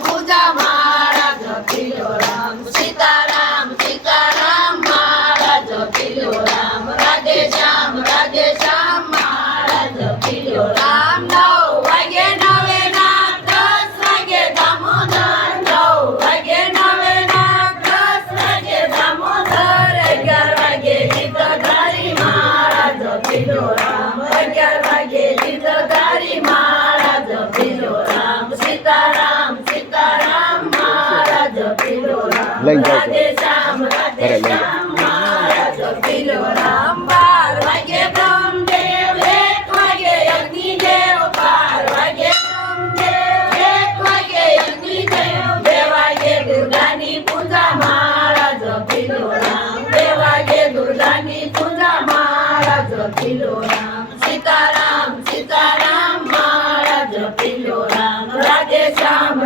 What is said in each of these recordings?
પૂજા માળા જપીલો રામ સીતારામ સીતારામ માળા જપીલો રામ રાધે શ્યામ માળા જપીલો રામ 9 વાગે નવે નાથ 10 વાગે દામોદર 9 વાગે નવે નાથ 10 વાગે દામોદર 11 વાગે ગીતધારી માળા જપીલો રામ 11 વાગે ગીતધારી માળા જપીલો રામ સીતારામ સીતારામ માળા જપીલો રામ રાધે શ્યામ માળા જપીલો રામ 12 વાગે બ્રહ્મદેવ 1 વાગે અગ્નિદેવ 12 વાગે બ્રહ્મદેવ 1 વાગે અગ્નિદેવ 2 વાગે દુર્ગાની પૂજા માળા જપીલો રામ 2 વાગે દુર્ગાની પૂજા માળા જપીલો રામ સીતારામ સીતારામ માળા જપીલો રામ રાધે શ્યામ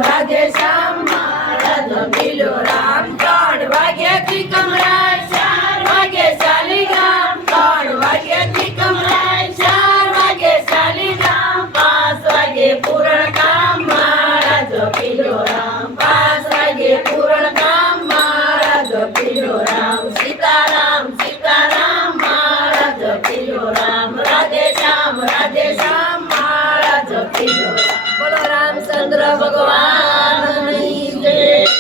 માળા જપીલો રામ 3 વાગે ત્રિકમરાય 4 વાગે શાલિગ્રામ 3 વાગે ત્રિકમરાય 4 વાગે શાલિગ્રામ 5 વાગે પૂરણ કામ માળા જપીલો રામ 5 વાગે પૂરણ કામ માળા જપીલો રામ સીતારામ સીતારામ માળા જપીલો રામ રાધે શ્યામ માળા જપીલો રામ બોલો રામચંદ્ર ભગવાનની જય